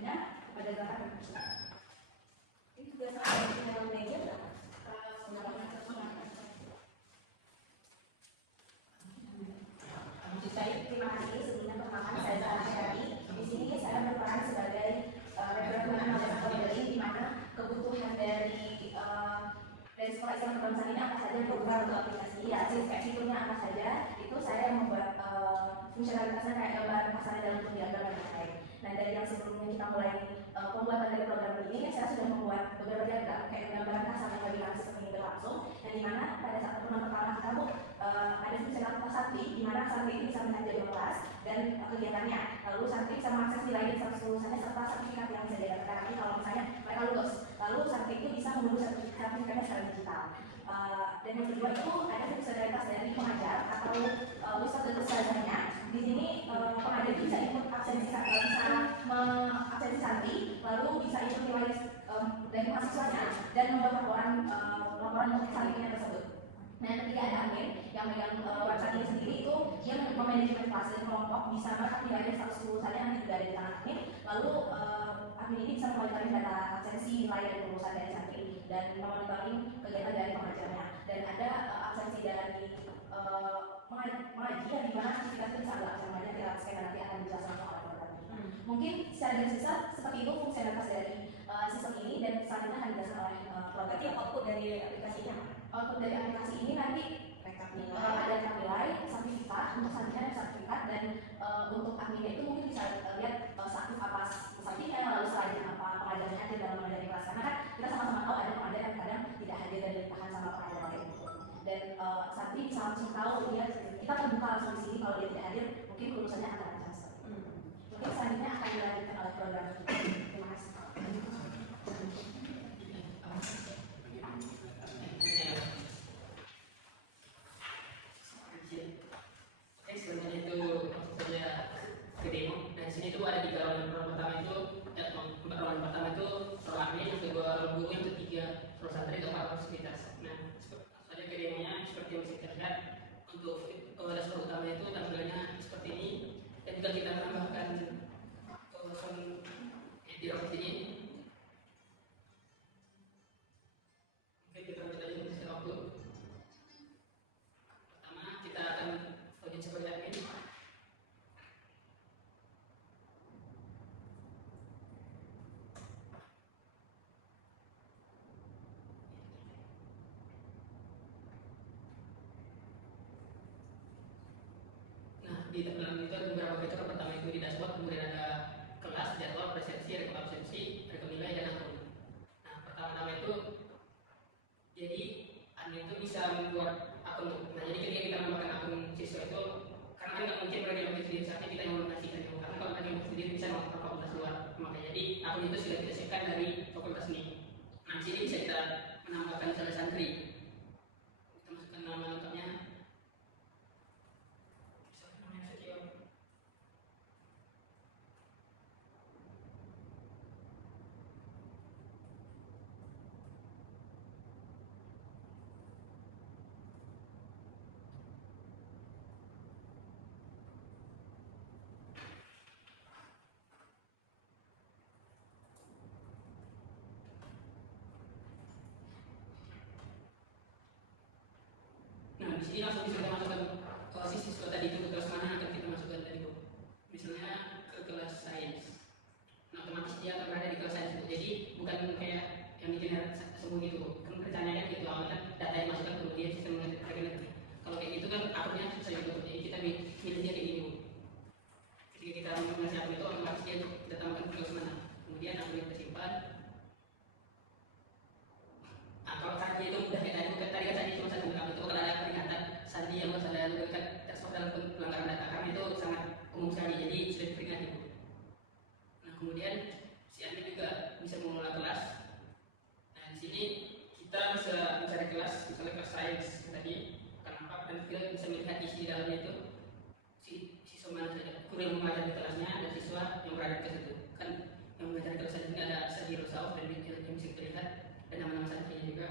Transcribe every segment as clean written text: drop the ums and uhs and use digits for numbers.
selanjutnya pada gerakan itu biasanya ada di dalam meja berapa? Terima kasih. Sebelumnya perkenalkan saya Sarah Syari. Di sini saya berperan sebagai representatif dari di mana kebutuhan dari sekolah Islam kebangsaan ini apa saja program untuk aplikasi ya kayak fiturnya apa saja itu saya yang membuat fungsionalitasnya kayak gambar kasarnya dalam bentuk diagram dan lain-lain. Nah dari yang sebelumnya kita mulai pembuatan dari program ini saya sudah membuat beberapa diagram kayak gambaran kasar yang lebih langsung seperti ini berlangsung yang dimana pada saat pertemuan pertama kita ada fungsionalitas santri di mana santri ini bisa melihat jadwal kelas dan kegiatannya, lalu santri bisa mengakses nilai dan status lulusannya serta sertifikat yang bisa didapatkan nanti kalau misalnya mereka lulus, lalu santri itu bisa menunggu sertifikatnya secara digital. Dan yang kedua itu ada fungsionalitas dari pengajar atau ustadz dan ustazahnya. Di sini pengajar itu bisa ikut absensi santri, lalu bisa ikut nilai dari mahasiswanya dan membuat laporan untuk santrinya tersebut. Nah yang ketiga ada admin yang megang website ini sendiri itu dia memanajemen kelas dan kelompok bisa melihat nilai dan status lulusannya nanti juga ada di tangan admin. Lalu admin ini bisa memonitoring data absensi, nilai dan lulusan dari santri dan memonitoring kegiatan dari pengajarnya. Dan ada absensi dari mengaji yang dimana sertifikat itu bisa ambil absensinya kita scan nanti akan dijelaskan oleh program ini. Mungkin secara garis besar seperti itu fungsionalitas dari sistem ini dan selanjutnya akan dijelaskan oleh program. Berarti output dari aplikasinya? Output dari aplikasi ini nanti rekap nilai, sertifikat untuk santrinya dan sertifikat dan untuk adminnya itu mungkin bisa lihat satu apa sertifikatnya lalu selanjutnya apa pengajarnya hadir dalam mengajari kelas karena kan kita sama-sama tahu ada pengajar yang kadang tidak hadir dan ditahan sama pengajar lain dan santri bisa langsung tahu dia kita terbuka langsung di sini kalau dia tidak hadir mungkin kelulusannya akan lancar mungkin selanjutnya akan dilanjutkan oleh program kita. Terima kasih. Sebenarnya itu saja ke demo dan di sini itu ada 3 round pertama itu round pertama itu round admin, yang kedua round guru, yang ketiga round santri, yang keempat round fasilitas. Nah saja ke demonya seperti yang bisa kita lihat untuk dashboard utama itu tampilannya seperti ini dan juga kita menambahkan di round ini mungkin kita lanjut aja untuk waktu. Pertama kita akan login sebagai admin. Di tampilan itu ada beberapa fitur. Pertama itu di dashboard, kemudian ada kelas, jadwal, presensi, rekam absensi, rekam nilai, dan akun. Nah pertama-tama itu jadi admin itu bisa membuat akun. Nah jadi ketika kita menambahkan akun siswa itu karena kan nggak mungkin berada di sendiri saatnya kita yang mengasihkan itu karena kalau tadi sendiri bisa melakukan fakultas luar makanya jadi akun itu sudah kita siapkan dari fakultas ini. Nah di sini bisa kita menambahkan misalnya santri, kita masukkan nama lengkapnya. Nah di sini langsung bisa kita masukkan siswa tadi itu ke kelas mana akan kita masukkan tadi itu. Misalnya ke kelas sains. Nah otomatis dia akan berada di kelas sains itu. Jadi bukan kayak yang digenerate sembunyi itu. Kan rencananya gitu awalnya data yang masukkan kemudian sistem regenerasi. Kalau kayak gitu kan akunnya susah ditutup. Jadi kita milihnya kayak gini. Ketika kita mengasih akun itu otomatis dia kita tambahkan ke kelas mana. Kemudian akunnya kita simpan. Nah, kalau tadi itu mudah kayak tadi kan tadi cuma satu akun itu kalau ada peringatan sandi yang masalah luka tersebut dalam pelanggaran data karena itu sangat umum sekali jadi sudah diperingati. Nah kemudian si admin juga bisa mengelola kelas. Nah di sini kita bisa mencari kelas misalnya kelas sains tadi kenapa dan kita bisa melihat isi di dalamnya itu siswa mana saja guru yang mengajar di kelasnya ada siswa yang berada di kelas itu kan yang mengajar di kelas ini ada Sadi Rosauf dan yang bisa kita lihat dan nama-nama santrinya juga.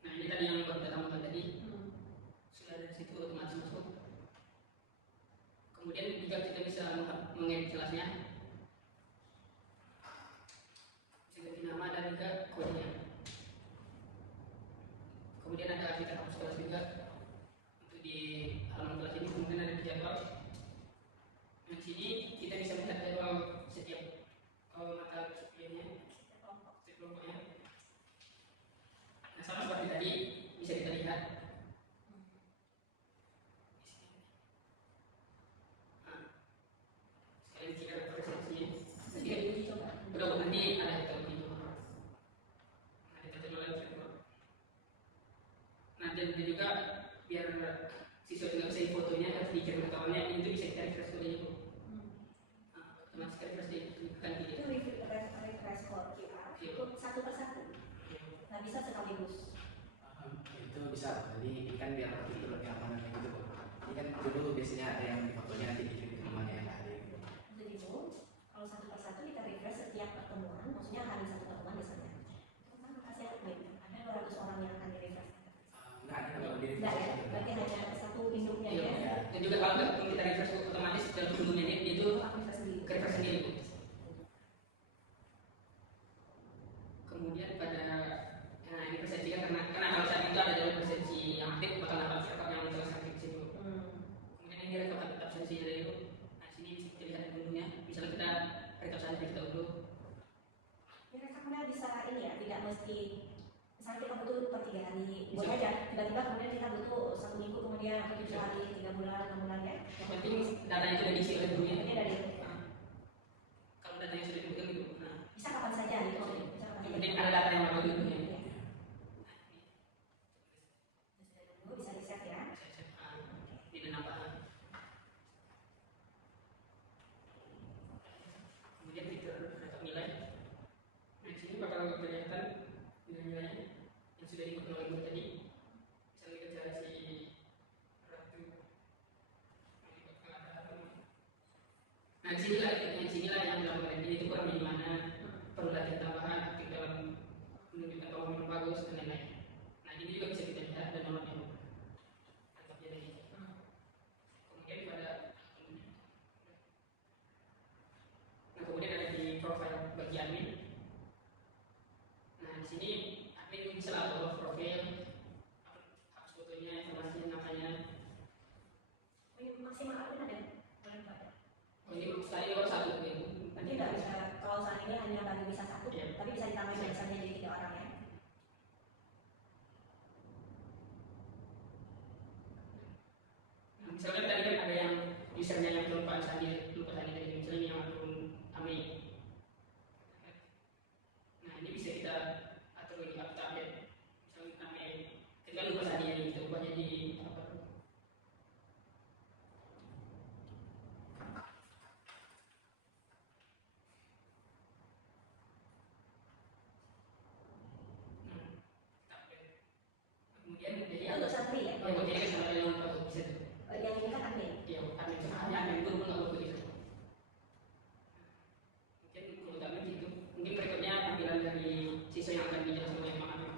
Nah ini tadi yang baru datang tadi sudah ada di situ otomatis masuk. Kemudian juga kita bisa mengedit kelasnya. tadi bisa kita lihat. Nah, sekali kita referensi. Nanti udah nanti ada kita uji dulu. Nah, kita coba lagi coba. Nah, dan juga biar siswa juga bisa fotonya harus dikirim ke kawannya, itu bisa kita refresh dulu itu. Nah, otomatis kita refresh itu kan gitu. Itu refresh code QR itu satu persatu. Nggak bisa sekaligus. Itu bisa, jadi ini kan biar itu lebih aman gitu kok. Ini kan dulu biasanya ada yang di fotonya nanti dikirim ke rumahnya yang ada gitu. Jadi itu kalau satu persatu kita refresh setiap pertemuan, maksudnya hari satu pertemuan misalnya. Itu kan kasih admin, ada 200 orang yang akan di refresh. Enggak ada kalau di Enggak ya, berarti hanya satu induknya ya. Iya. Dan juga kalau kita refresh otomatis dalam 10 menit itu Refresh sendiri. ke refresh sendiri Bu. Kemudian pada ini persepsi kan karena kalau saat itu ada jalur persepsi yang aktif bakal dapat siapa yang menjelaskan aktif di situ. Kemudian ini rekap absensi dari itu. Nah sini bisa kita lihat dulunya. Misalnya kita rekap saja kita unduh. Ya rekamnya bisa ini ya, tidak mesti misalnya kita butuh per 3 hari, boleh aja. Tiba-tiba kemudian kita butuh 1 minggu kemudian atau 7 hari, 3 bulan, 6 bulan ya. Yang penting datanya sudah diisi oleh gurunya. Ini dari Kalau datanya sudah dibuka gitu. Nah, bisa kapan saja gitu. Bisa kapan yang saja. penting ada data yang baru gurunya. Bisa di save ya. Tidak nampak. Kemudian fitur rekap nilai. Nah, di sini bakal kelihatan nilai-nilainya yang sudah dibuat oleh guru tadi. Misalnya kita cari si Ratu. Nah, disinilah yang dilakukan ini itu kurang di mana, perlu latihan tambahan, aktif dalam menunjukkan pemahaman bagus dan lain-lain. Nah, ini juga bisa kita lihat dan nomornya. Kemudian kemudian ada di profile bagi admin. Nah, di sini admin bisa upload profil, hapus fotonya, informasi namanya. Ini maksimal admin ada berapa ya? Oh, ini sekali baru satu gitu. Nanti nggak bisa, kalau saat ini hanya baru bisa 1, Iya. tapi bisa ditambahin misalnya jadi 3 orang ya. Nah, misalnya tadi kan ada yang usernya yang lupa tadi tadi misalnya yang akun Ami. Nah, ini bisa kita atur lagi update. Misalnya Ami, kita lupa tadi yang kita ubah jadi apa? Kemudian jadi Itu untuk santri ya. yang jadi kan sama yang bisa tuh. Yang ini kan admin. Iya, admin sama admin itu pun nggak boleh gitu. Mungkin kalau admin gitu, mungkin berikutnya tampilan dari siswa yang akan dijelaskan oleh Pak Admin.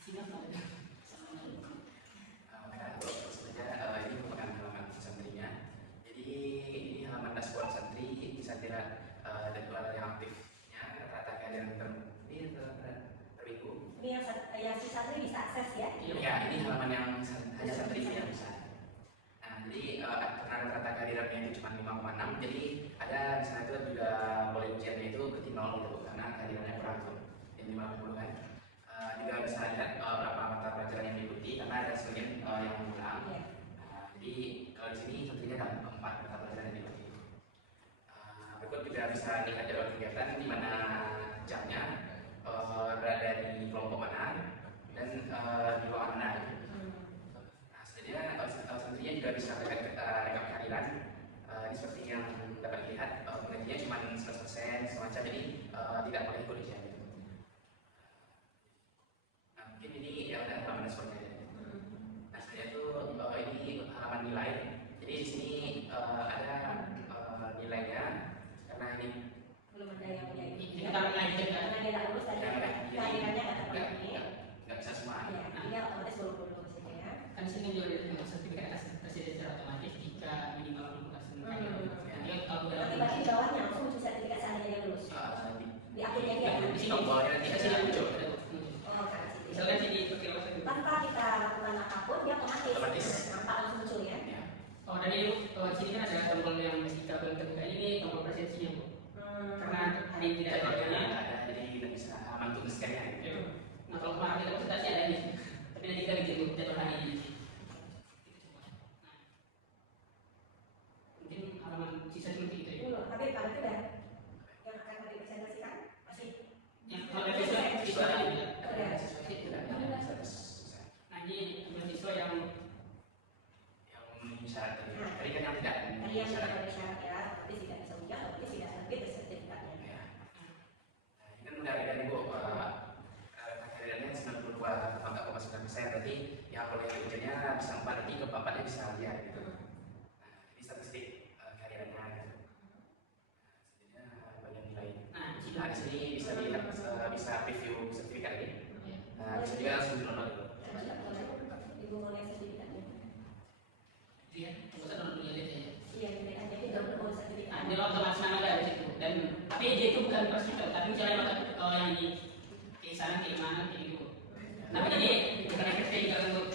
Sini apa? Sebenarnya ini merupakan halaman santrinya. Jadi ini halaman dashboard santri bisa dilihat jadwal yang aktifnya, rata-rata kehadiran terminggu. Ini yang si santri bisa akses ya. Ya, ini halaman yang hanya santri yang bisa. Nah, jadi karena rata-rata kehadirannya itu cuma 5,6, jadi ada di sana itu juga boleh ujiannya itu ke 0 gitu, karena kehadirannya kurang tuh, yang 50 kan. Juga bisa lihat berapa mata pelajaran yang diikuti karena ada sebagian yang mengulang. Iya. Jadi kalau di sini tentunya ada 4 mata pelajaran yang diikuti. Berikut juga bisa lihat jadwal kegiatan di mana jamnya berada di kelompok mana dan di ruangan mana. Nah, selanjutnya tentunya juga bisa rekap kehadiran. Ini seperti yang dapat dilihat pengajiannya cuma 100% semacam, jadi tidak boleh ikut ujian. Mungkin ini yang ada halaman dashboardnya. Nah, sebenarnya itu ini halaman nilai. Jadi di sini ada nilainya karena ini Belum ada yang punya ini. Kita mengaitkan Karena dia tidak lulus tadi kehadirannya nggak terpenuhi. nggak bisa semua. Ya, ini otomatis belum saja ya. Kan di sini juga ada sertifikat atas presiden secara otomatis jika minimal 60%. Nanti kalau Nanti bagi bawahnya langsung muncul sertifikat seandainya dia lulus. Di akhirnya dia. Di sini tombolnya nanti ada muncul. dan ini sini kan ada tombol yang fisika ketika ini tombol presensinya Bu. Karena hari ini tidak ada Tidak jadwalnya. ada, jadi tidak bisa mantul sekalian. Nah kalau kemarin kita presentasi ada ini, tapi nanti kita bikin jadwal hari ini. Mungkin halaman sisa seperti itu ya. Tapi kalau sudah yang akan dipresentasikan masih Yang kalau ada siswa ada juga. Nah ini siswa yang memenuhi syarat tadi kan yang tidak tadi memenuhi yang syarat. sudah syarat ya, tapi tidak bisa ujian, tapi tidak terbit sertifikatnya. Ya. Nah, ini kan udah ada nih Bu, kriterianya 92,9%, berarti yang boleh ujiannya bisa 4, nanti ke 4-nya bisa lihat gitu. Nah, ini statistik kriterianya gitu. Selanjutnya bagian nilai. nah di sini Nah, di sini bisa dilihat, bisa review sertifikat ini. Nah, bisa juga langsung di-download dulu. Ibu mulai sertifikatnya. ya, nggak usah download dulu aja ya. Iya, kita aja kita mulai sertifikat. Nah, di otomatis nama ada di situ. Dan tapi dia itu bukan persikat, tapi misalnya yang ini keisahan, keimanan, kayak gitu. Tapi ini bukan yang kecil kalau untuk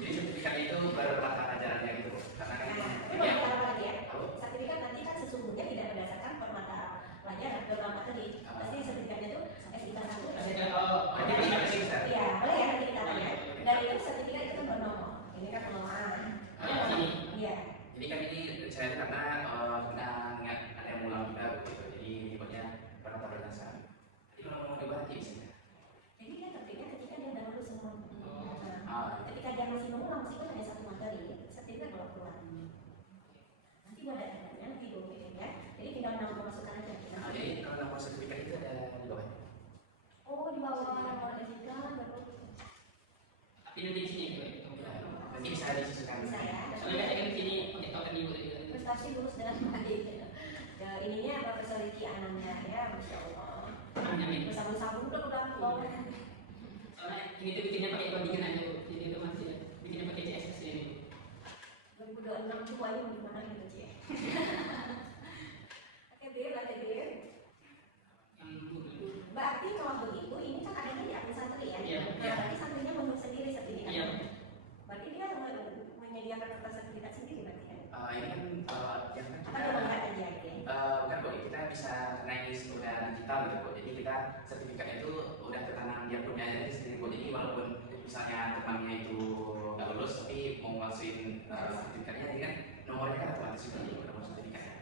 Jadi sertifikat itu berlatar ajarannya gitu, karena kan Tapi ya, kalau lagi ya, sertifikat nanti kan sesungguhnya tidak berdasarkan permata pelajaran beberapa tadi. Pasti sertifikatnya itu SIK 1. berarti persikat sih bisa. Iya, boleh ya nanti kita tanya. Dan itu sertifikat itu bernomor. Ini kan penomoran. Ini. Iya. jadi kan ini saya karena kita ingat ada yang ulang juga gitu, jadi pokoknya berlatar berdasar. Jadi kalau mau diubah nanti bisa. Jadi dia terbitnya ketika dia udah lulus semua. Ah, Ketika dia masih mengulang meskipun hanya satu materi, sertifikat belum keluar. Nanti gua ada tandanya, nanti gua bikin ya. Jadi tinggal masukkan aja. nah, jadi kalau nomor sertifikat itu ada di bawah. Oh, di bawah nomor SIK baru Tapi nanti di sini juga itu. Ya, nanti bisa disisukan. bisa ya. Soalnya kan di sini pakai token ibu tadi. Prestasi lulus dengan baik. Ya, ininya Profesor Riki Ananda ya, Masya Allah. Amin. Bersambung-sambung udah bawa. Soalnya ini tuh bikinnya pakai codingan aja Bu. Jadi itu masih bikinnya pakai CSS ini. 2026 tuh wajib gimana gitu Cie. Oke, Bir, lanjut Bir. Yang dulu. Berarti kalau begitu ini kan adanya di akun santri ya? Iya. Nah, berarti santrinya membuat sendiri sertifikat. Iya. Berarti dia menyediakan kertas sertifikat sendiri berarti kan? Ini kan yang kan Apa dia melihat aja gitu ya? bukan kok, kita bisa karena ini sudah digital gitu kok, jadi kita sertifikatnya itu udah tertanam di akunnya aja sendiri kok, jadi walaupun misalnya temannya itu nggak lulus tapi mau masukin sertifikatnya, jadi kan nomornya kan otomatis juga jadi nomor sertifikatnya.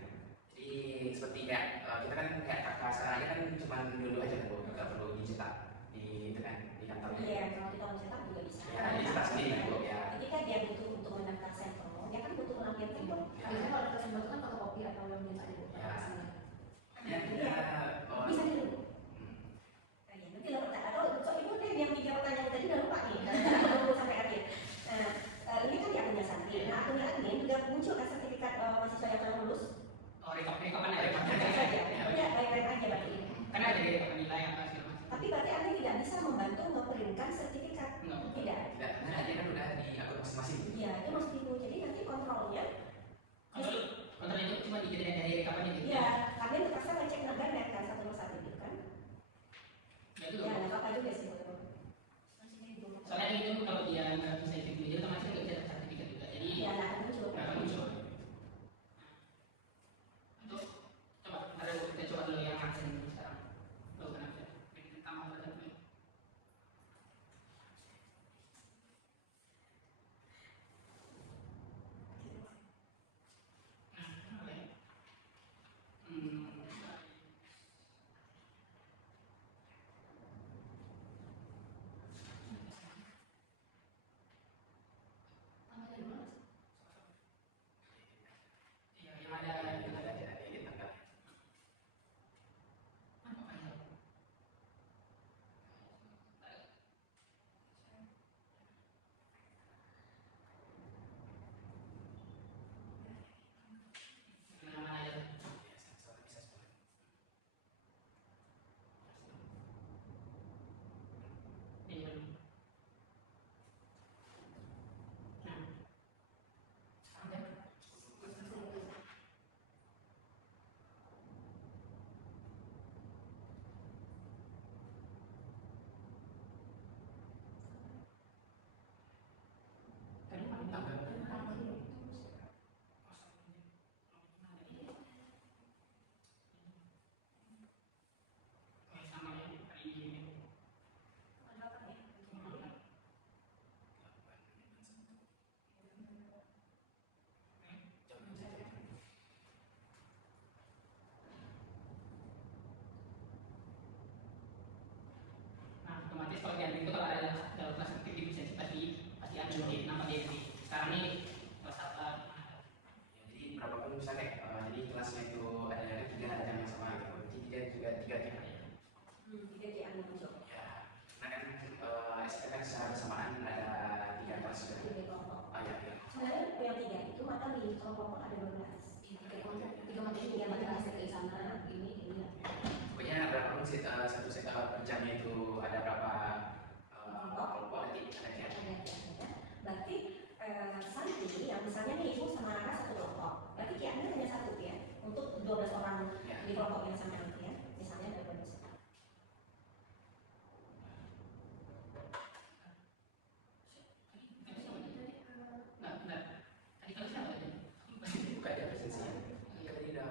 Jadi seperti kayak kita kan kayak kakak sekarang kan cuma dulu aja kok, nggak perlu dicetak di itu kan di kantornya. Iya, kalau kita mau cetak juga bisa. Ya, dicetak sendiri kok ya. Ketika dia butuh untuk mendaftar sampel, dia kan butuh menampilkan kok. Ya. Biasanya kalau daftar sampel itu kan fotokopi atau yang biasa di Ya. Ya, Iya. Bisa dulu. Nah, ya, nanti lo atau so ibu deh yang tiga pertanyaan tadi udah lupa nih, dari sampai akhir. Nah, ini kan di akunnya santri. Nah, akunnya admin juga muncul kan sertifikat mahasiswa yang Tiga kian muncul. Ya, karena kan SPK kan secara bersamaan ada 3 kelas. Tiga kelompok. Ah ya, ya. Sebenarnya yang tiga itu materi, kalau kelompok ada 12. Tiga materi yang materi dari sana ini. Pokoknya berapa sih satu per jamnya itu ada berapa kelompok nanti ada ya. Berarti Santi yang misalnya nih ibu sama Rara satu kelompok, berarti kiannya hanya satu ya untuk 12 orang di kelompok yang sama itu ya, misalnya ada 12 orang. Tadi kalau siapa tadi? Buka aja presensinya. Tadi udah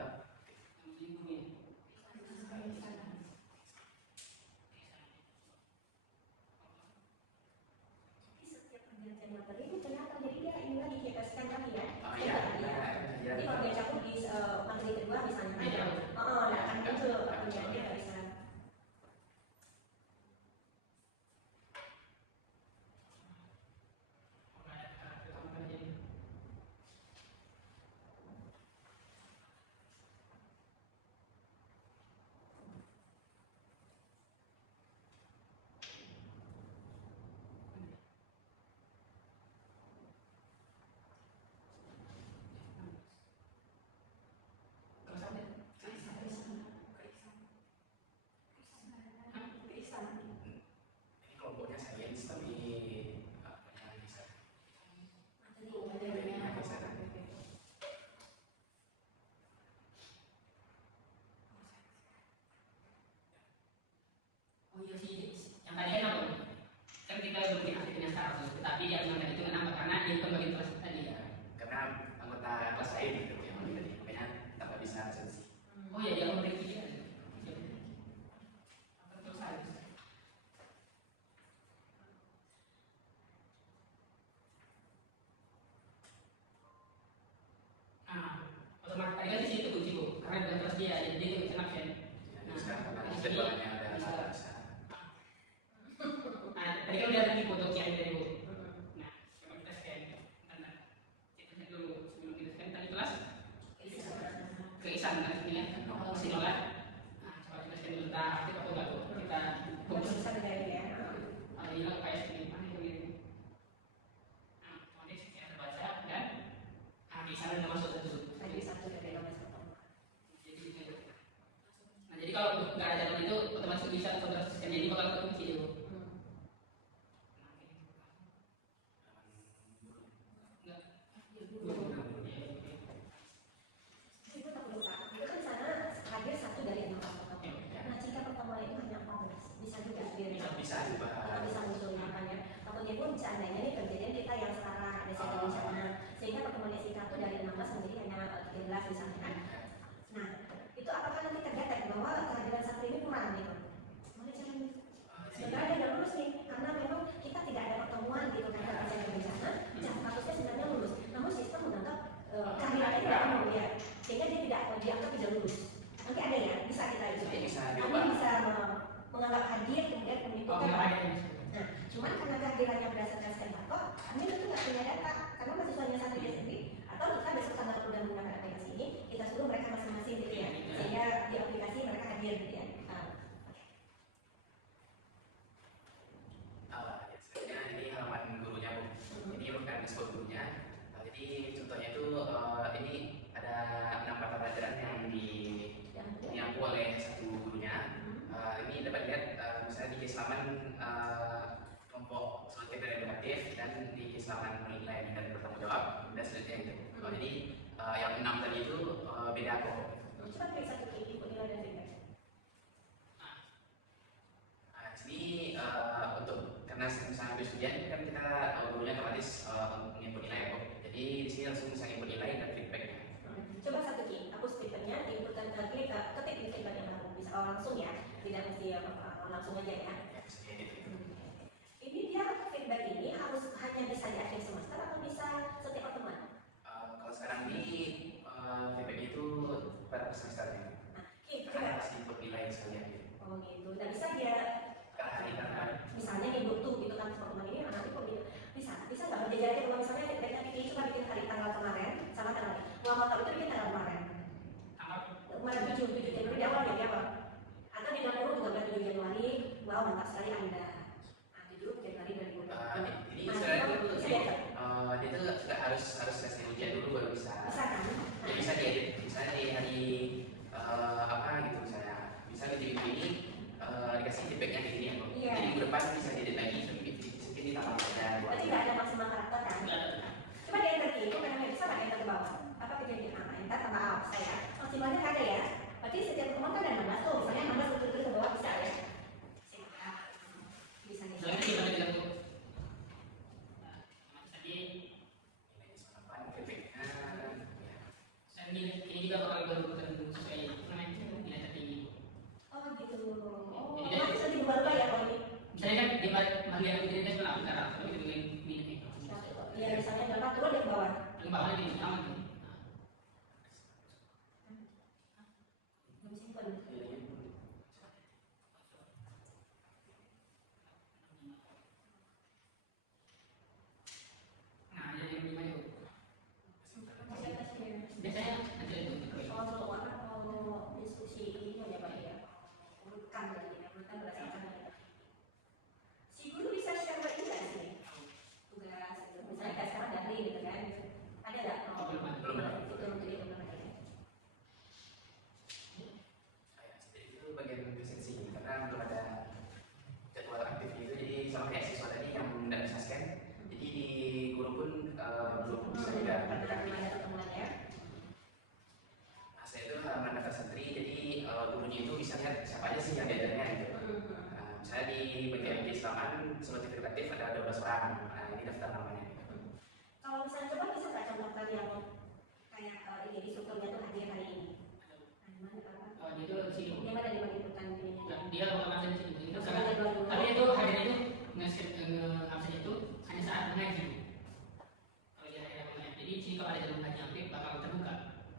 Setiap pergantian materi itu kelihatan, jadi dia ini lagi kita scan lagi ya. iya. Jadi kalau dia cabut di materi kedua misalnya, nah akan muncul dia nggak bisa. ini kelompoknya sains tapi bisa. Oh iya sih, yang tadi kan apa? Kan kita udah bikin aktivitas sekarang, tapi dia bilang tadi itu kenapa? Karena di pembagian kelas tadi ya. Karena anggota kelas lain gitu yang tadi makanya tanpa bisa sensi. Oh iya, dia memberi dia. Terus harus. Otomatis tadi kan di situ kunci bu, karena bukan kelas dia, jadi dia itu absen. Nah, sekarang karena jadwalnya ada bisa. Nah, tadi kan udah ada di foto kian dari bu. Nah, coba kita scan. Bentar. Kita cek dulu sebelum kita scan tadi kelas. Ke Isan kan sini ya. Sini kan. Nah, coba kita scan dulu. Kita aktif apa enggak tuh? Kita fokus. Bisa beda ya. Ini lah kayak sini. Mana itu ini? Nah, otomatis kita terbaca dan di sana udah masuk satu. Tadi satu dari 12 kelompok. Nah, jadi kalau nggak ada jadwal itu otomatis bisa saudara scan, jadi bakal kekunci itu. Itu tak perlu Kak. Itu kan sana hadir satu dari 6 kelompok. Nah jika pertemuan itu hanya 14, bisa juga biar Bisa juga. bisa muncul makanya. Kemudian pun seandainya ini kejadian kita yang sekarang ada satu di sana, sehingga pertemuan SIK itu dari 16 menjadi hanya 13 misalnya kan. Nah itu apakah nanti terdetek bahwa kehadiran satu ini kurang gitu? Mulai jangan. Sebenarnya dia udah lulus nih, karena memang kita tidak ada pertemuan gitu kan kita bisa berencana, statusnya sebenarnya lulus, namun sistem menganggap kehadirannya tidak penuh ya, sehingga dia tidak dianggap tidak lulus. Nanti ada ya, bisa kita itu. Bisa Kami bisa menganggap hadir kemudian menimbulkan. Nah, cuman karena kehadirannya berdasarkan stempel, kami tentu nggak punya data karena mahasiswanya satu dia sendiri, atau kita besok tanggal udah menggunakan aplikasi ini, kita suruh mereka masing-masing gitu ya, sehingga di aplikasi mereka hadir gitu ya. Sebenarnya ini halaman gurunya bu. Ini bukan dashboard gurunya. Jadi contohnya itu ini ada 6 mata pelajaran yang diampu oleh satu gurunya. Ini dapat lihat misalnya di keislaman kelompok solutif dan edukatif dan di keislaman menilai dan bertanggung jawab dan seterusnya gitu. Jadi yang 6 tadi itu beda kok. Coba periksa satu tipe nilai dan feedback. Di sini untuk karena misalnya ambil studian kan kita gurunya otomatis menginput nilai kok. Jadi di sini langsung bisa input nilai dan feedbacknya. Coba satu klik, hapus feedbacknya, diinputkan klik ketik di feedback yang baru, bisa langsung ya, tidak mesti langsung aja ya. Ya, bisa kayak gitu. Ini dia feedback ini harus hanya bisa di akhir semester atau bisa setiap pertemuan? Kalau sekarang ini feedback itu per semesternya. Nah, kita Karena pasti input nilai sekalian gitu. oh gitu, dan bisa dia Per hari per hari. misalnya nih butuh gitu kan pertemuan ini nanti kok bisa nggak berjajarnya kalau misalnya feedbacknya ini cuma bikin hari tanggal kemarin sama tanggal mau tahu itu bikin tanggal kemarin 7 Januari di awal atau di 60 juga 7 Januari Nah, ada yang lima itu. Presentasinya. Biasanya ada itu. Kalau apa kalau diskusi ini ya Pak ya, urutan berarti ya, urutan berdasarkan ya. Si guru bisa share ke ini nggak sih? Tugas, gitu. Misalnya kayak sekarang dari gitu kan, ada nggak? Oh, Belum ada. itu jadi belum ada. Itu bagian presensi karena belum ada jadwal aktif gitu, jadi sama kayak siswa tadi yang tidak bisa scan, jadi di guru pun belum bisa juga. Ada pertemuannya. Nah, saya itu mendaftar santri, jadi gurunya itu bisa lihat siapa aja sih yang diajarnya gitu. Nah, misalnya di bagian keislaman solutif kreatif ada 12 orang, nah ini daftar namanya. Kalau misalnya coba bisa nggak contohkan yang kayak ini di strukturnya tuh hadir hari ini? Nah, gimana apa? Oh, dia itu sini. Dia mana di meliputan ini? Dia otomatis di sini. Itu Misalnya jadwal dulu. tapi itu hadirnya itu absen itu hanya saat mengaji. Kalau dia hadir mengaji. Jadi di sini kalau ada jadwal mengaji aktif bakal terbuka.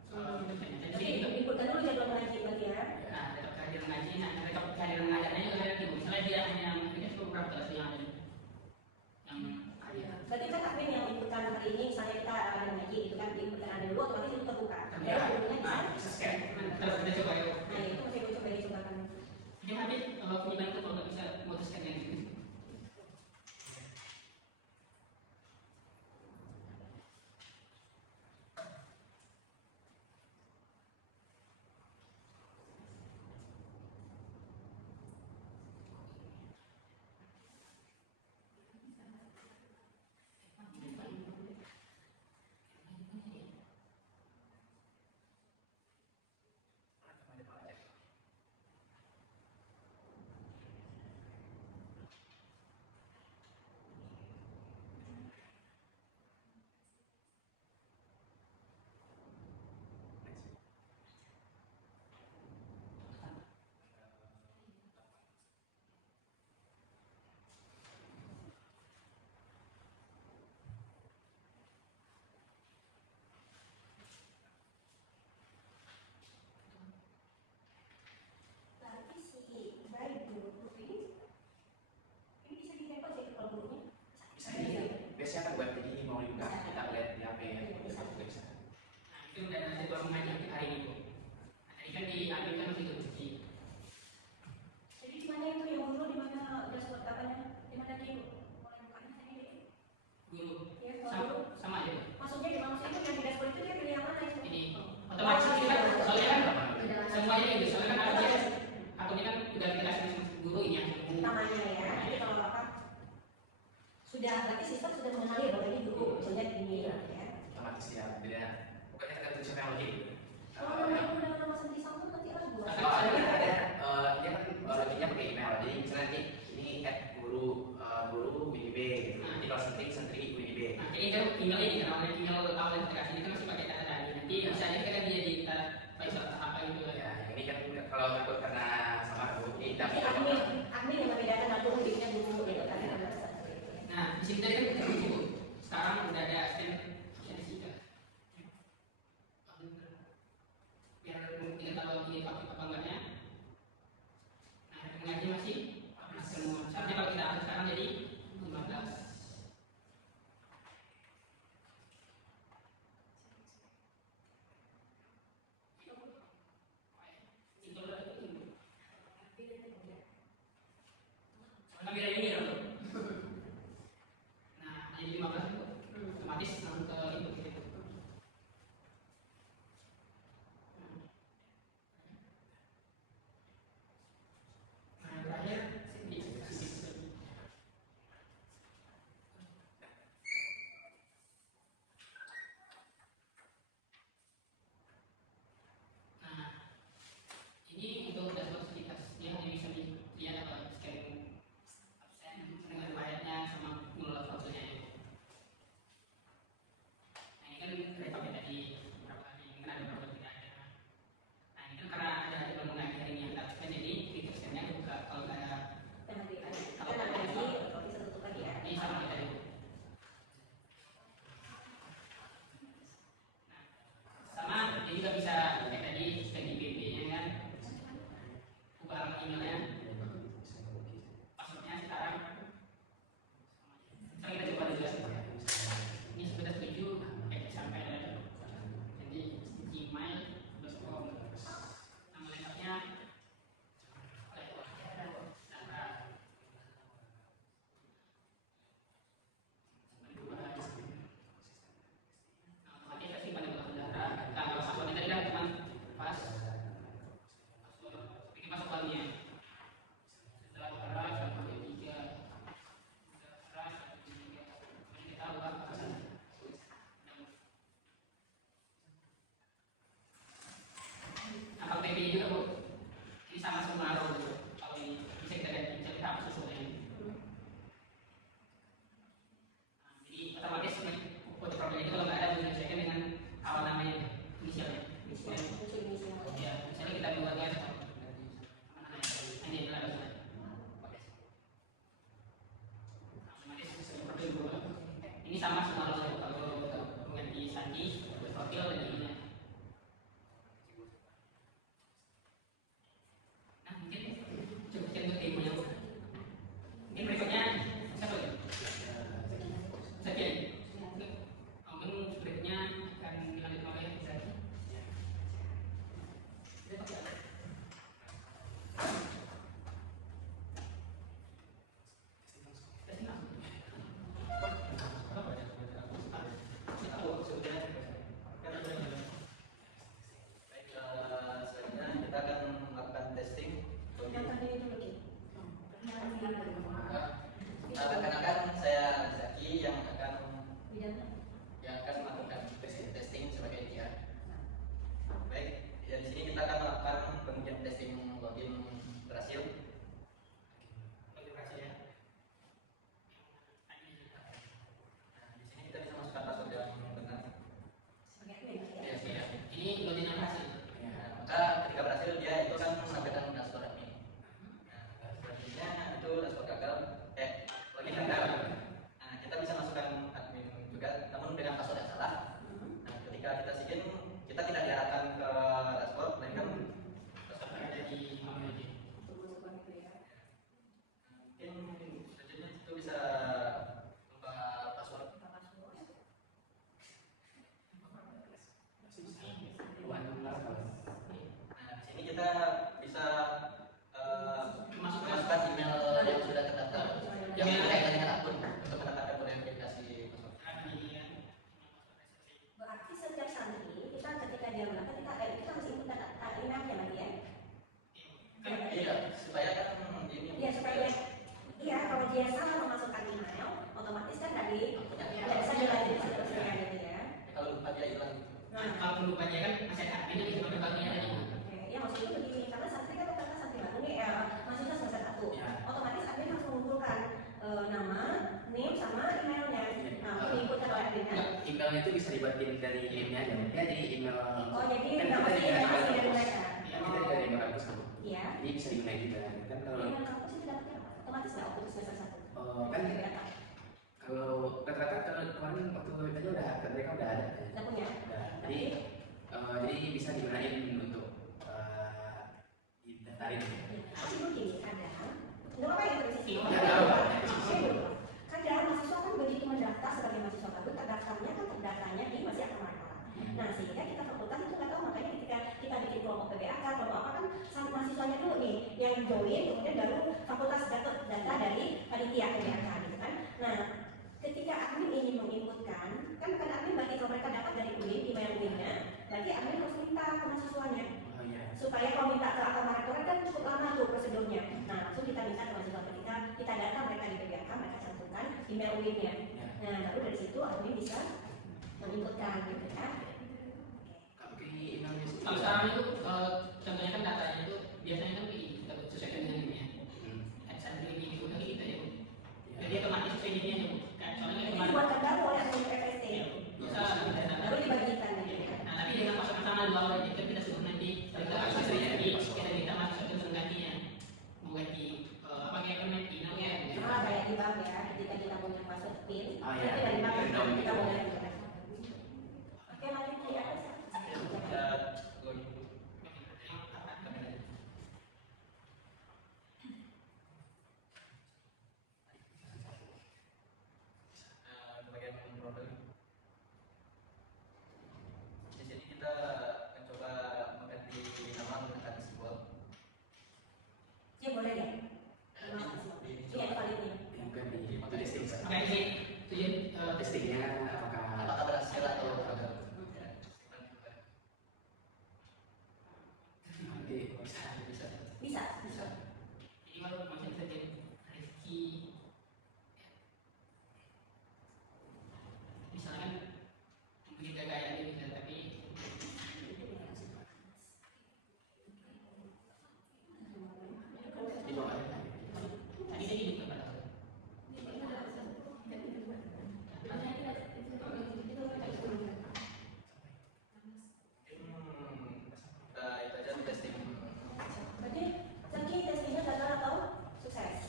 Dan di Tapi sini juga. inputkan dulu jadwal mengaji berarti ya. Nah, tetap kehadiran mengaji. Nah, tetap kehadiran mengajarnya juga ada di misalnya dia hanya mungkin beberapa kelas yang ada. Yang hadir. Berarti kan admin yang inputkan hari ini, misalnya kita ada mengaji itu kan diinputkan ada dulu, otomatis itu terbuka. Ya, Ya, gurunya bisa. Nah, bisa scan. Terus kita coba yuk. Nah, itu masih coba dicobakan. Dia habis kalau punya itu kalau nggak bisa memutuskan yang gitu. Berarti si baik guru ini bisa ditempel sih kalau gurunya. Bisa di biasanya kan buat jadi mau dibuka di tablet, di HP, bisa juga bisa. Nah, itu udah ada jadwal mengaji aktif hari ini. Nah, tadi kan diambil kan masih kunci. Jadi di mana itu yang guru di mana dashboard apanya? Di mana dia mulai bukanya tadi? Guru Ya, kalau guru. sama aja. Maksudnya di maksudnya itu yang di dashboard itu dia pilih yang mana itu? Ini otomatis ini kan soalnya kan semuanya itu soalnya kan ada akunnya kan udah kita kasih guru ini yang Namanya ya. Jadi kalau apa? Sudah berarti sistem sudah mengenali bahwa ini guru, misalnya ini ya. Otomatis ya, beda. Pokoknya tergantung siapa yang login. Kalau namanya udah nama sendiri sama nanti ragu. Oh, ada, dia kan loginnya pakai email. Jadi misalnya nanti ini guru WIB. Nanti kalau santri WIB. nah jadi kan email ini kan email awal aplikasi ini kan masih pakai data tadi nanti bisa aja kan dia di Faisal apa itu Ya, yang ini kan kalau takut karena sama guru, ini Tapi tapi admin yang membedakan atau uniknya guru gitu kan. nah di sini tadi kan kita buku sekarang udah ada scan sih kan biar mungkin kalau dia itu kan menampilkan dashboard admin. Nah, dashboard adminnya itu dashboard gagal, login gagal. Nah, kita bisa masukkan admin juga, namun dengan password yang salah. Nah, ketika kita sigin, kita tidak diarahkan ke dashboard, melainkan dashboard ada di mungkin selanjutnya itu bisa lupa password. Nah, di sini kita bisa masukkan email yang sudah terdaftar, yang berkaitan dengan akun untuk mendapatkan verifikasi password. Berarti setiap santri kita ketika dia mendaftar kita harus input data emailnya lagi ya? Iya, supaya kan ini. Iya supaya kalau dia salah memasukkan email, otomatis kan tadi tidak bisa dilanjutkan seterusnya gitu ya. Kalau lupa dia hilang. Nah, kalau lupanya kan masih ada admin yang bisa berbaginya tadi. Ya maksudnya begini, karena santri kan karena santri baru nih, mahasiswa semester 1, otomatis admin harus mengumpulkan nama, name sama emailnya. Nah, untuk diinputkan oleh adminnya. Emailnya itu bisa dibuatin dari emailnya aja, ya dari email. Oh jadi kan nama kita email dari masih dari mereka. kita dari email kampus kan. Iya. Jadi bisa digunakan juga kan kalau Email kampus itu dapatnya apa? Otomatis nggak waktu semester 1? kan Data. kalau rata-rata kalau kemarin waktu tadi mereka udah ada. Nggak punya. Udah. Jadi bisa digunakan untuk didaftarin. Tapi begini, kadang nggak apa yang tersisi. Kadang mahasiswa kan begitu mendaftar sebagai mahasiswa baru, terdaftarnya di masih akan mereka. Nah sehingga kita fakultas itu nggak tahu, makanya ketika kita bikin kelompok PBAK, kelompok apa kan sama mahasiswanya dulu nih yang join, kemudian baru fakultas dapat data dari panitia PBAK gitu kan. Nah ketika admin ingin menginputkan, kan bukan admin berarti kalau mereka dapat dari UIN, email UIN-nya, berarti admin harus minta ke mahasiswanya. Oh iya. Supaya kalau minta ke akal rektorat kan cukup lama tuh prosedurnya. Nah langsung kita minta ke mahasiswa ketika kita data mereka di PBAK, mereka cantumkan email UIN-nya. Nah baru dari situ admin bisa menginputkan gitu kan. Kalau sekarang itu contohnya kan datanya itu biasanya kan disesuaikan dengan ini ya. Santri ini itu lagi kita ya. Jadi otomatis sesuai ini aja. Soalnya Jadi dibuatkan baru oleh admin FST. Baru dibagikan gitu ya. Nah tapi dengan masukkan sama dua orang itu kita sebut nanti kita akses jadi kita minta masuk ke penggantinya mengganti apa kayak permit namanya. Sama kayak di bank ya, ketika kita punya password PIN, Oh, iya. nanti dari bank kita boleh Iya. menggunakan. Oke lanjut ya. Bagian problem. Di sini kita mencoba mengganti nama menggunakan simbol. Ya boleh ya. Iya valid nih. Bukan di testing. Kayak sih tujuan Testingnya apakah berhasil atau gagal? nanti bisa. Bisa. jadi kalau macam saja Rizky misalnya kan mungkin gaya ini bisa tapi Di bawah. tadi saya juga pada Itu aja di testing. Berarti Zaki testingnya gagal atau sukses?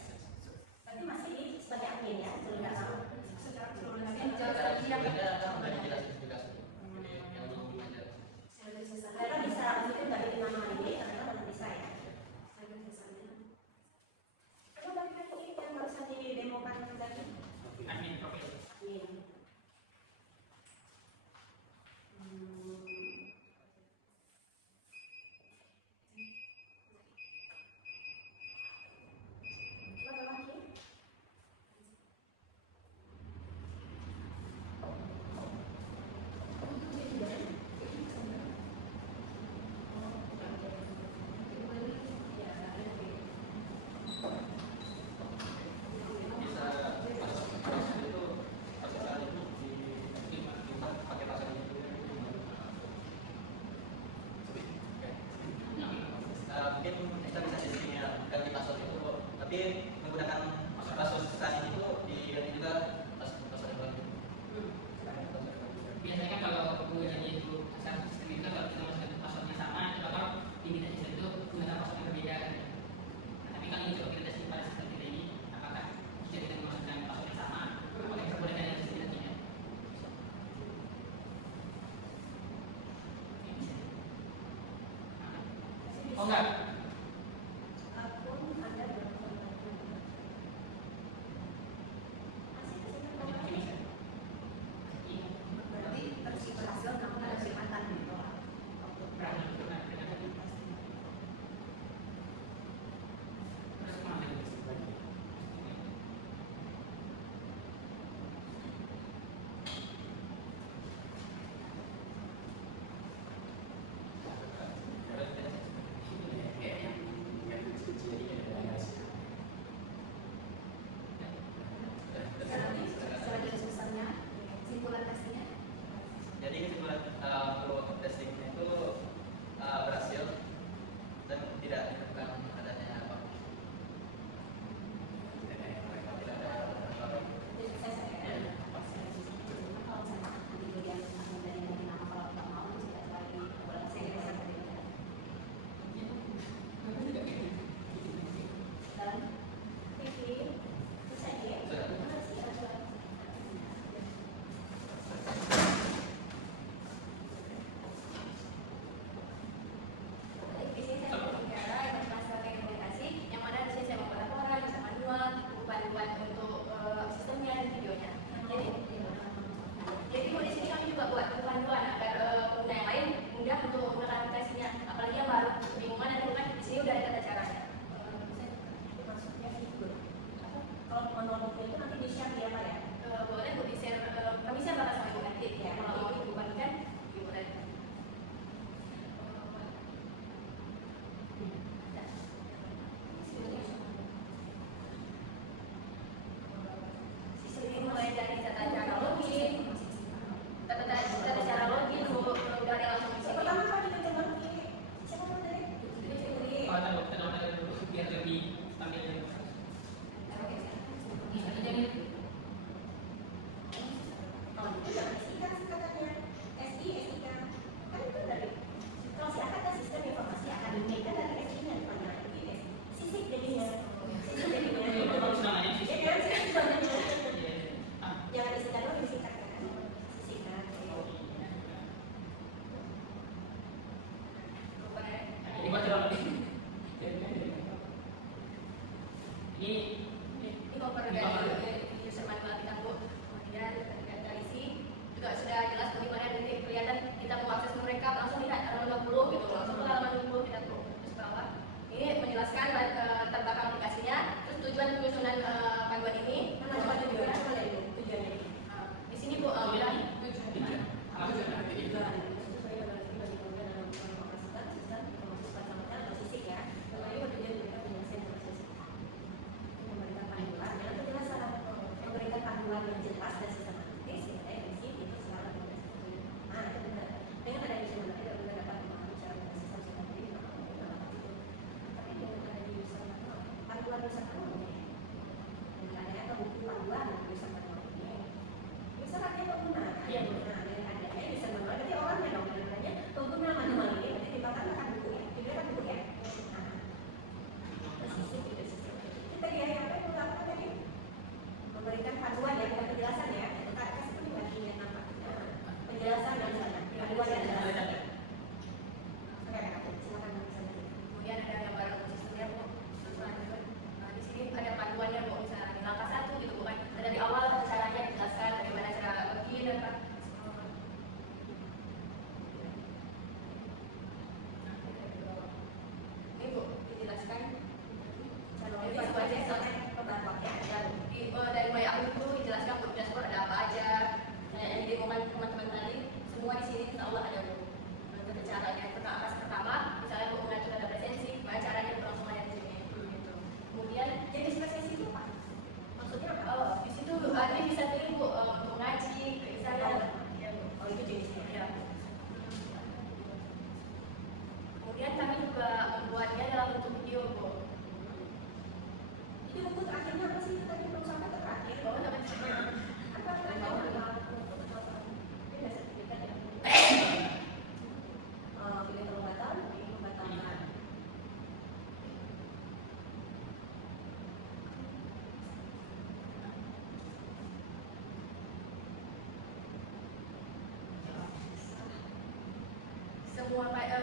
Berarti masih di sebagai admin ya, belum gagal. Secara keseluruhan Sebenarnya kan udah dijelasin juga sih. Jadi yang belum belajar. Ternyata bisa, mungkin nggak bikin nama ini, ternyata masih bisa ya. Coba bagi aku ini yang barusan di demokan Zaki. admin profil. Admin. Coba lagi. Bisa masuk proses itu proses itu di pakai password itu. Mungkin kita bisa settingnya ganti password itu, tapi menggunakan password tadi itu diganti juga password baru. Biasanya kan kalau ujiannya itu asal sistem itu kalau kita masukkan passwordnya sama, coba kalau diminta itu enggak? Akun Anda belum membantu. Masih Bisa. berarti terus berhasil namun ada kesempatan gitu. Berani, benar, benar. Terus mana yang bisa dibantu? Kayak yang kecil-kecil ini ada sih. Selanjutnya susahnya, simpulan testingnya. Jadi kesimpulan untuk testingnya itu berhasil dan tidak ditemukan adanya apa. Tidak ada apa. Jadi sukses ya. Kalau misalnya nanti bagian dari nama kalau nggak mau terus tidak lagi boleh saya kira dan Vivi, selesai ya? Sudah. di sini saya berbicara yang masalah komunikasi, yang mana di sini saya membuat laporan, bisa manual, panduan untuk sistemnya dan videonya. Jadi di sini kami juga buat panduan agar pengguna yang lain mudah untuk menggunakan aplikasinya. Apalagi yang baru kebingungan dan bukan di sini udah ada tata caranya. Maksudnya figur. Kalau manual buku itu nanti di-share di apa ya? Boleh bu di share, kami share bakal sama ibu nanti ya. Kalau ibu bagikan, ibu boleh. Sistem ini mulai dari tata cara login, tata cara login, bu, udah ada langsung di sini. Pertama kali kita ngerti. Siapa mau dari? Oh, kita dulu biar lebih stabil. Kalau itu jangan SIK singkatannya. SI, SIK. Kan itu dari kalau si ada sistem informasi akademik kan dari SI-nya dipanggil lagi sisik jadinya. Sisik jadinya. Bagus namanya sih. Ya kan, sisik namanya. Iya. Ah, Jangan disingkat dulu, disingkat kan. Sisik kan. ini buat jalan ini. Ini Ini cover dari user manual kita bu. Kemudian kita isi juga sudah jelas bagaimana nanti kelihatan kita mau akses ke mereka langsung lihat halaman 20 gitu, langsung ke halaman 20 kita terus bawah. Ini menjelaskan latar belakang aplikasinya, terus tujuan penyusunan panduan ini. Mana coba tujuannya boleh dulu tujuannya. Di sini bu, bilang tujuan. Apa tujuan nanti ini? Memberikan panduan yang jelas dan sistematis ya, di sini itu selalu itu benar. Dengan ada di sini tidak benar dapat memahami cara sistem seperti ini. Tapi dengan ada di user manual, panduan user manual dengan adanya buku panduan user manual ini, user artinya pengguna. Iya. Nah, dengan adanya user manual berarti orangnya dong, dengan adanya pengguna manual ini berarti dibakar buku ya, diberikan buku ya. Nah, sistem itu sistem. Kita dia yang apa yang mengapa tadi? Memberikan panduan ya, bukan penjelasan ya. Kita kasih pun juga ingat nama. Penjelasan dan panduan dan penjelasan. Oke, silakan misalnya. kemudian ada gambaran sistemnya bu. Terus lanjut. Nah, di sini ada panduannya bu, misalnya di langkah 1 gitu bukan dari awal caranya dijelaskan bagaimana cara login dan apa. Ini bu dijelaskan. Jadi sebagai Pembantuannya ya, dari mulai aku itu dijelaskan bu dashboard ada apa aja. Yang didemokan teman-teman tadi semua di sini insya Allah ada bu. Untuk caranya pertama, misalnya bu mengatur data presensi, gimana caranya berlangsungannya di sini. Gitu. Kemudian jenis presensi itu apa? Maksudnya apa? di situ nanti bisa pilih bu untuk ngaji, misalnya. Ya bu. Oh, itu jenisnya. Ya. Kemudian kami juga membuatnya dalam bentuk video bu. Jadi buku terakhirnya apa sih? Tadi belum sampai ke terakhir. Oh, namanya Apa terakhir? Ini nggak sertifikat ya? Pilih pengobatan, pilih pembatalan.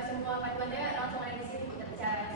semua panduannya langsung ada di sini bu, cara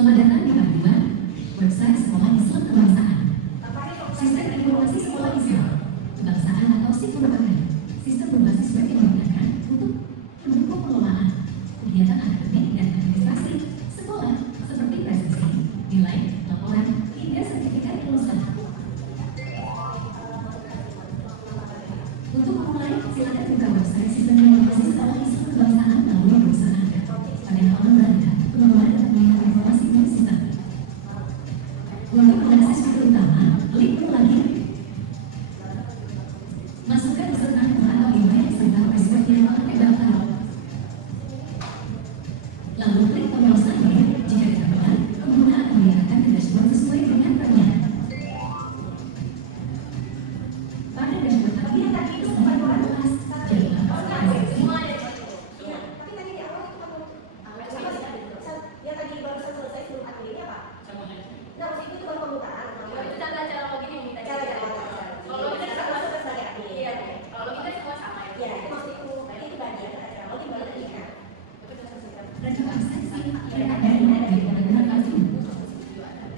Selamat datang di Part 2, website Sekolah Islam Kebangsaan. Sistem informasi sekolah Islam kebangsaan atau SIP merupakan sistem berbasis web yang digunakan untuk mendukung pengelolaan kegiatan akademik dan administrasi sekolah seperti prestasi, nilai, laporan, hingga sertifikat lulusan. Untuk memulai, silakan buka website sistem informasi sekolah Islam Kebangsaan melalui browser Anda. Pada halaman beranda, pengelolaan dan pemilihan informasi dari sistem. Untuk mengakses fitur utama, klik menu lagi. Masukkan username atau email serta password yang Anda daftar. Lalu klik tombol sign in. Jika dikabulkan, pengguna akan dilihatkan ke dashboard sesuai dengan perannya. Pada dashboard tadi tadi itu jadwal kelas, jadwal kelas. Semua ada di situ. Iya, tapi tadi di awal itu kamu yang tadi barusan selesai sebelum admin ini apa? Nah, maksudnya itu baru pembukaan. Itu cara login yang minta. Cara kalau kita bisa masuk sebagai admin. Iya, kalau kita semua sama ya. Ya, itu maksudku. Tadi itu bagian cara login baru tadi kan. Rencana absensi yang ada dari benar-benar pasti.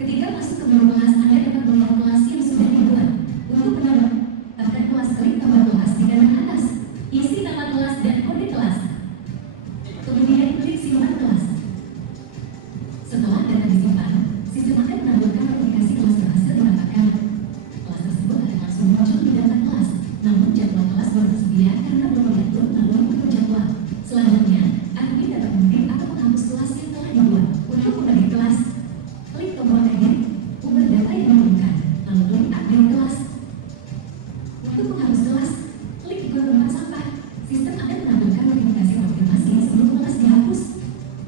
Ketika masuk ke menu kelas, Anda dapat melihat kelas yang sudah dibuat. Untuk menambah, tekan kelas klik tambah kelas di kanan atas. Isi nama kelas dan kode kelas. Kemudian klik simpan kelas. Setelah data disimpan, sistem akan menampilkan notifikasi kelas berhasil didapatkan. Kelas tersebut akan langsung muncul di data kelas. Namun jadwal kelas belum tersedia karena belum diatur melalui menu jadwal. Selanjutnya, admin dapat mengedit atau menghapus kelas yang telah dibuat. Untuk mengedit kelas, klik tombol edit, ubah data yang diinginkan, lalu klik admin kelas. Untuk menghapus kelas, klik ikon tempat sampah. Sistem akan menampilkan notifikasi konfirmasi sebelum kelas dihapus.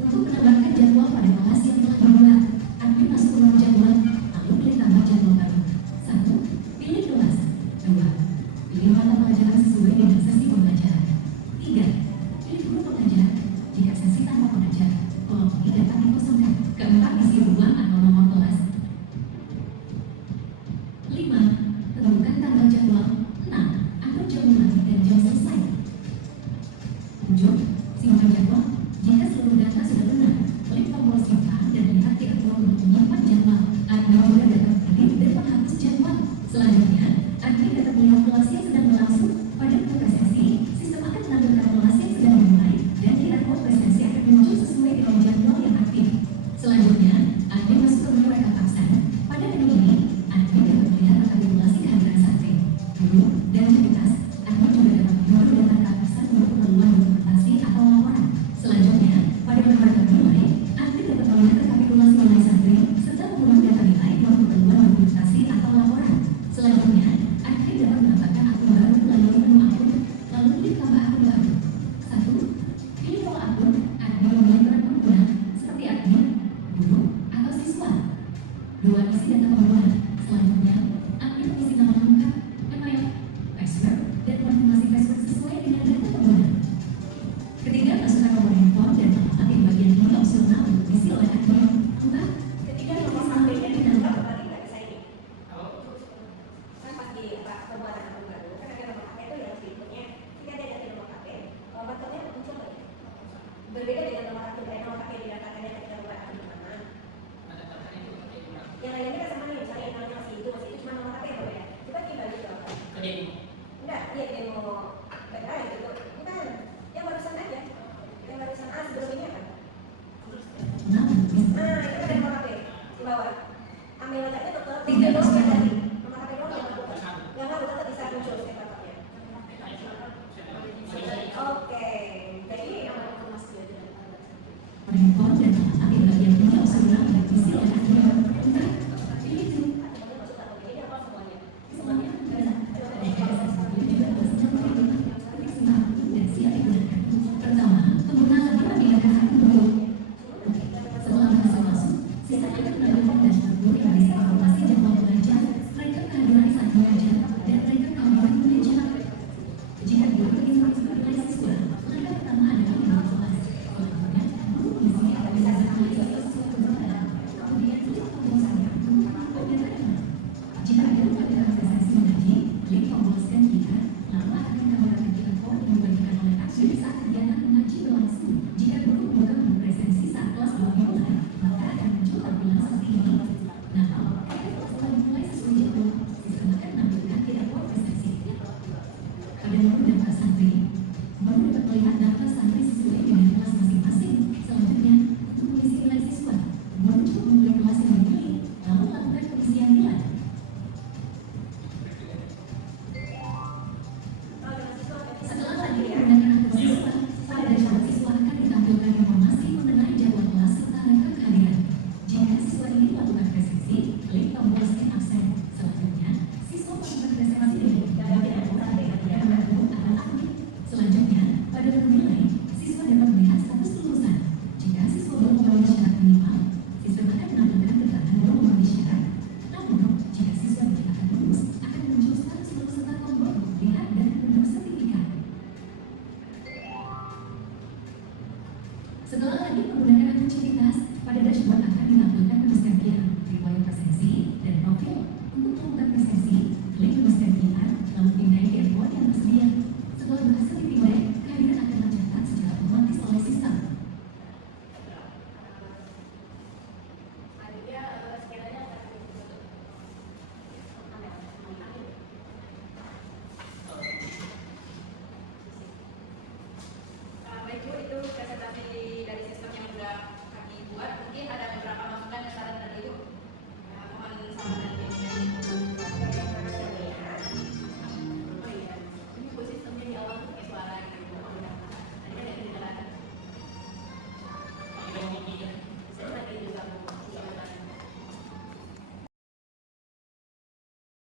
Untuk menambahkan jadwal pada kelas yang telah dibuat, admin masuk ke menu jadwal, lalu klik tambah jadwal baru. 1. Pilih kelas. 2. Pilih mata pelajaran sesuai dengan sesi pembelajaran. 3. Pilih guru pengajar. Jika sesi tanpa pengajar, kolom ini dapat dikosongkan. 4. Isi ruang atau nomor kelas. 5. Tentukan tanggal jadwal. 6. Atur jam mulai dan jam selesai. 7. Simpan jadwal. Jika seluruh data sudah benar, klik tombol simpan dan lihat di akun untuk menyimpan jadwal. Admin juga dapat edit dan menghapus jadwal. Selanjutnya, admin dapat melihat kelas yang sedang berlangsung. Pada buka sesi, sistem akan menampilkan kelas yang sedang dimulai dan di akun prestasi akan muncul sesuai dengan jadwal yang aktif. Selanjutnya, admin masuk ke menu rekap absen. Pada menu ini, admin dapat melihat rekapitulasi kehadiran santri, guru, dan aktivitas. Admin juga dapat melihat data rekap absen untuk keperluan dokumentasi atau laporan. Selanjutnya, pada menu rekap nilai, admin dapat melihat rekapitulasi nilai santri serta mengunduh data nilai untuk keperluan dokumentasi atau laporan. Selanjutnya, admin dapat menambahkan akun baru melalui menu akun, lalu klik tambah akun baru. 1. Pilih role akun. Admin memilih peran pengguna seperti admin, guru, atau siswa. 2. Isi data pengguna. Selanjutnya, admin mengisi nama lengkap, email, password, dan konfirmasi password sesuai dengan data pengguna. Ketiga, masukkan nomor handphone dan alamat di bagian ini opsional untuk diisi oleh admin. 4. Ketika nomor sampainya ditambah, berarti nggak bisa ini. Kalau Kan pas di pembuatan akun baru, kan ada nomor HP itu yang berikutnya. Jika dia ganti nomor HP, barcode-nya muncul nggak ya? Berbeda dengan nomor akun nomor HP yang didaftarkannya ketika membuat akun pertama. ada daftarnya itu pakai kurang. Yang lainnya kan sama nih, misalnya emailnya masih itu cuma nomor HP yang berbeda. Coba dibagi berapa? Kedip. Enggak, iya demo background gitu. Bukan, yang barusan aja. Yang barusan sebelum ini apa? 6. Nah, itu ada nomor HP di bawah. Ambil lengkapnya tetap 3. doang yang Masukkan tadi. Nomor HP doang yang baru. Yang baru tetap bisa muncul setiap lengkapnya. Oke, jadi handphone dan alamat di bagian ini opsional untuk diisi oleh admin.